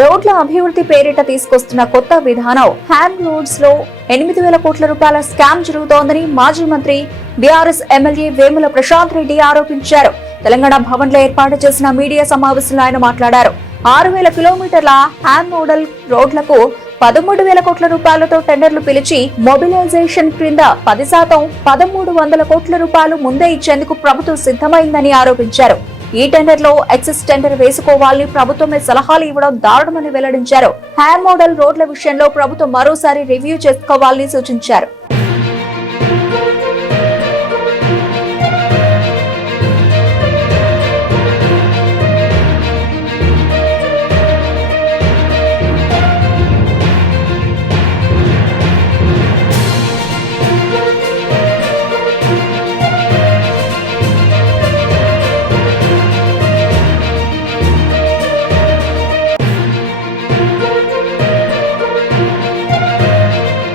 రోడ్ల అభివృద్ధి పేరిట తీసుకొస్తున్న కొత్త విధానం హ్యాండ్ రోడ్స్ లో 8,000 కోట్ల రూపాయల స్కామ్ జరుగుతోందని మాజీ మంత్రి బీఆర్ఎస్ ఎమ్మెల్యే వేముల ప్రశాంత్ రెడ్డి ఆరోపించారు. తెలంగాణ భవన్ లో ఏర్పాటు చేసిన మీడియా సమావేశంలో ఆయన మాట్లాడారు. 6,000 కిలోమీటర్ల హ్యాండ్ మోడల్ రోడ్లకు 13,000 కోట్ల రూపాయలతో టెండర్లు పిలిచి మొబిలైజేషన్ క్రింద 10% 1,300 కోట్ల రూపాయలు ముందే ఇచ్చేందుకు ప్రభుత్వం సిద్ధమైందని ఆరోపించారు. ఈ టెండర్ లో ఎక్సెస్ టెండర్ వేసుకోవాలని ప్రభుత్వమే సలహాలు ఇవ్వడం దారుణమని వెల్లడించారు. హ్యాండ్ మోడల్ రోడ్ల విషయంలో ప్రభుత్వం మరోసారి రివ్యూ చేసుకోవాలని సూచించారు.